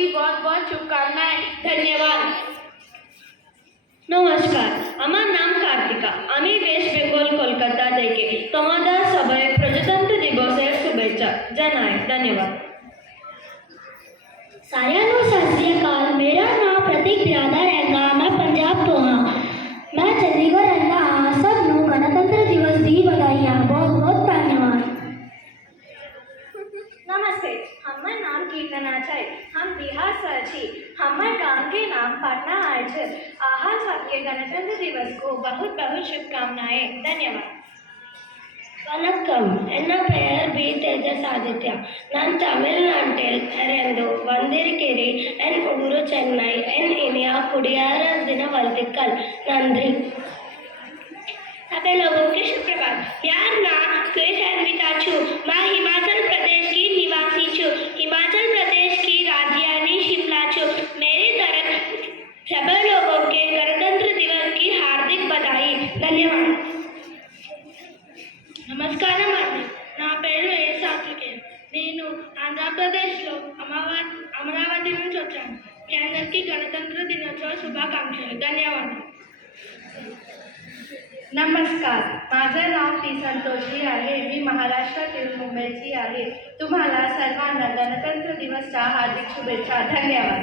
की बहुत बहुत शुभकामनाएं। धन्यवाद। नमस्कार, আমার নাম কার্তিকা। আমি ওয়েস্ট বেঙ্গল কলকাতা থেকে তোমাদের সবাই প্রজাতন্ত্র দিবসের শুভেচ্ছা জানাই। धन्यवाद। सारियां को सत श्री अकाल। मेरा नाम प्रतीक बिरादर हैगा। मैं पंजाब तो हाँ। मैं चंडीगढ़ रहता हाँ। सब नू गणतंत्र दिवस दी बधाइयाँ। बहुत बहुत धन्यवाद। नमस्ते, हमार नाम कीर्तना है। हम बिहार से छी। हमार गांव के नाम पटना आए छे। आहा सबके गणतंत्र दिवस को बहुत बहुत शुभकामनाएं। धन्यवाद। வணக்கம், என்ன பெயர் பி தேஜஸ் ஆதித்யா. நான் தமிழ்நாட்டில் இருந்து வந்திருக்கிறேன். என் ஊர் சென்னை. என் இனிய குடியரசு தின வாழ்த்துக்கள். நன்றி. सभी लोगों के सुप्रभात। यार नाम क्रिस अन्विता छु। मैं हिमाचल प्रदेश की निवासी छु। हिमाचल प्रदेश की राजधानी शिमला छु। मेरी तरफ सभी लोगों के गणतंत्र दिवस की हार्दिक बधाई। धन्यवाद। నమస్కారం అండి, నా పేరు ఏ సాత్వికే. నేను ఆంధ్రప్రదేశ్లో అమరావతి నుంచి వచ్చాను. మీ అందరికీ గణతంత్ర దినోత్సవ శుభాకాంక్షలు. ధన్యవాదాలు. नमस्कार, माझे नाव टी संतोषी आहे. मी महाराष्ट्रातील मुंबईची आहे. तुम्हाला सर्वांना गणतंत्र दिवसच्या हार्दिक शुभेच्छा. धन्यवाद.